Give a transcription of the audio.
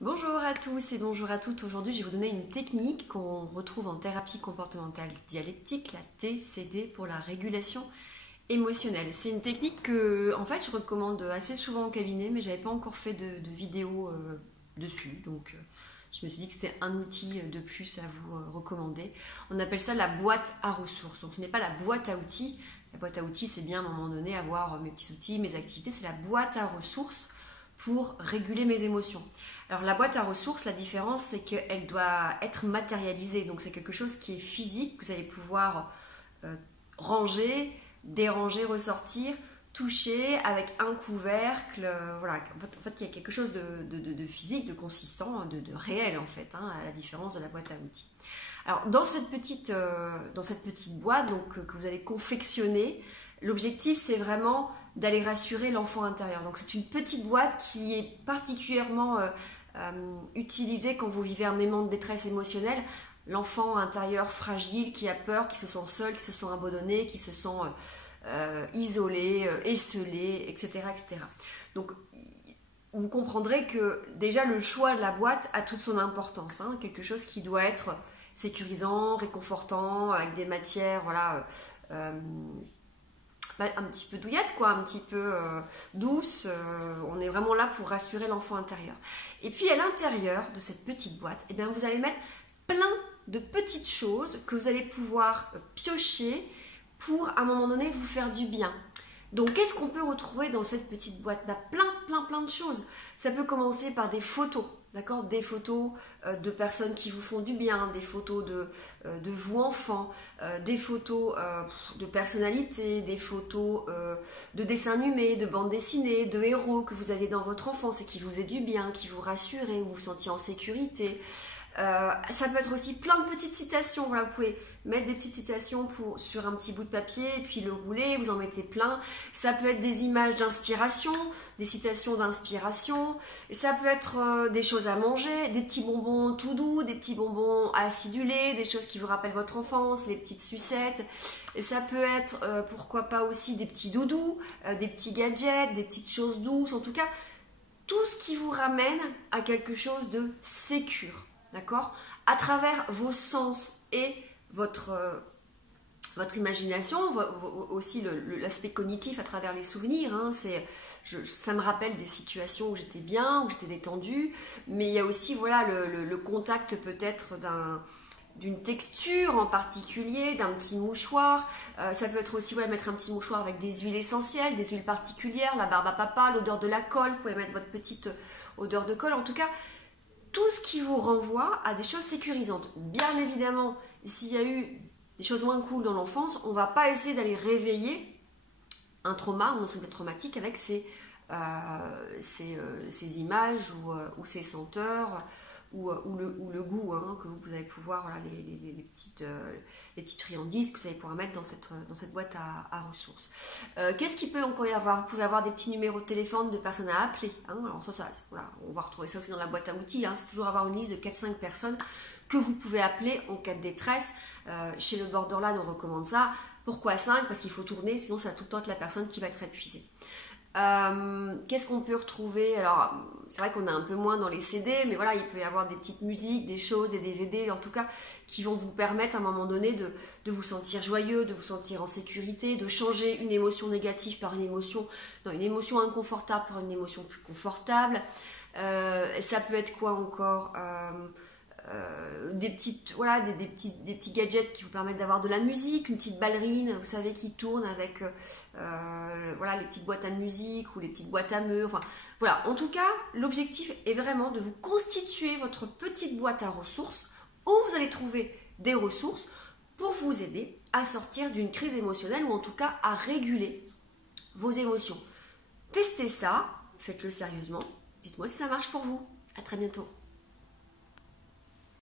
Bonjour à tous et bonjour à toutes. Aujourd'hui, je vais vous donner une technique qu'on retrouve en thérapie comportementale dialectique, la TCD, pour la régulation émotionnelle. C'est une technique que, en fait, je recommande assez souvent au cabinet, mais j'avais pas encore fait de vidéo dessus. Donc, je me suis dit que c'était un outil de plus à vous recommander. On appelle ça la boîte à ressources. Donc, ce n'est pas la boîte à outils. La boîte à outils, c'est bien à un moment donné avoir mes petits outils, mes activités. C'est la boîte à ressources pour réguler mes émotions. Alors la boîte à ressources, la différence c'est qu'elle doit être matérialisée, donc c'est quelque chose qui est physique, que vous allez pouvoir ranger, déranger, ressortir, toucher avec un couvercle, voilà, en fait il y a quelque chose de physique, de consistant, de réel en fait, à la différence de la boîte à outils. Alors dans cette petite boîte donc, que vous allez confectionner, l'objectif c'est vraiment d'aller rassurer l'enfant intérieur. Donc c'est une petite boîte qui est particulièrement utilisée quand vous vivez un moment de détresse émotionnelle. L'enfant intérieur fragile qui a peur, qui se sent seul, qui se sent abandonné, qui se sent isolé, esseulé, etc., etc. Donc vous comprendrez que déjà le choix de la boîte a toute son importance. Quelque chose qui doit être sécurisant, réconfortant, avec des matières, voilà, un petit peu douillette, quoi, un petit peu douce. On est vraiment là pour rassurer l'enfant intérieur. Et puis à l'intérieur de cette petite boîte, eh bien, vous allez mettre plein de petites choses que vous allez pouvoir piocher pour à un moment donné vous faire du bien. Donc qu'est-ce qu'on peut retrouver dans cette petite boîte? Plein de choses. Ça peut commencer par des photos, d'accord? Des photos de personnes qui vous font du bien, des photos de vous enfants, des photos de personnalités, des photos de dessins animés, de bandes dessinées, de héros que vous aviez dans votre enfance et qui vous faisaient du bien, qui vous rassuraient, où vous vous sentiez en sécurité. Ça peut être aussi plein de petites citations. Voilà, vous pouvez mettre des petites citations sur un petit bout de papier et puis le rouler, vous en mettez plein. Ça peut être des images d'inspiration, des citations d'inspiration. Ça peut être des choses à manger, des petits bonbons tout doux, des petits bonbons acidulés, des choses qui vous rappellent votre enfance, des petites sucettes. Et ça peut être, pourquoi pas aussi, des petits doudous, des petits gadgets, des petites choses douces. En tout cas, tout ce qui vous ramène à quelque chose de sécure. D'accord? À travers vos sens et votre imagination, aussi l'aspect cognitif à travers les souvenirs. Ça me rappelle des situations où j'étais bien, où j'étais détendue, mais il y a aussi voilà, le contact peut-être d'une texture en particulier, d'un petit mouchoir. Ça peut être aussi voilà, mettre un petit mouchoir avec des huiles essentielles, des huiles particulières, la barbe à papa, l'odeur de la colle, vous pouvez mettre votre petite odeur de colle. En tout cas, tout ce qui vous renvoie à des choses sécurisantes. Bien évidemment, s'il y a eu des choses moins cool dans l'enfance, on ne va pas essayer d'aller réveiller un trauma ou un souvenir traumatique avec ces images ou ces senteurs ou le goût que vous allez pouvoir, voilà, les petites friandises que vous allez pouvoir mettre dans cette boîte à ressources. Qu'est-ce qu'il peut encore y avoir? Vous pouvez avoir des petits numéros de téléphone de personnes à appeler. Alors voilà, on va retrouver ça aussi dans la boîte à outils. C'est toujours avoir une liste de 4-5 personnes que vous pouvez appeler en cas de détresse. Chez le borderline, on recommande ça. Pourquoi 5? Parce qu'il faut tourner, sinon ça va tout le temps être la personne qui va être épuisée. Qu'est-ce qu'on peut retrouver? Alors, c'est vrai qu'on a un peu moins dans les CD, mais voilà, il peut y avoir des petites musiques, des choses, des DVD, en tout cas, qui vont vous permettre à un moment donné de vous sentir joyeux, de vous sentir en sécurité, de changer une émotion négative par une émotion inconfortable par une émotion plus confortable. Ça peut être quoi encore? Des petits gadgets qui vous permettent d'avoir de la musique, une petite ballerine, vous savez, qui tourne avec voilà, les petites boîtes à musique ou les petites boîtes à meux. Enfin, voilà. En tout cas, l'objectif est vraiment de vous constituer votre petite boîte à ressources où vous allez trouver des ressources pour vous aider à sortir d'une crise émotionnelle ou en tout cas à réguler vos émotions. Testez ça, faites-le sérieusement. Dites-moi si ça marche pour vous. À très bientôt.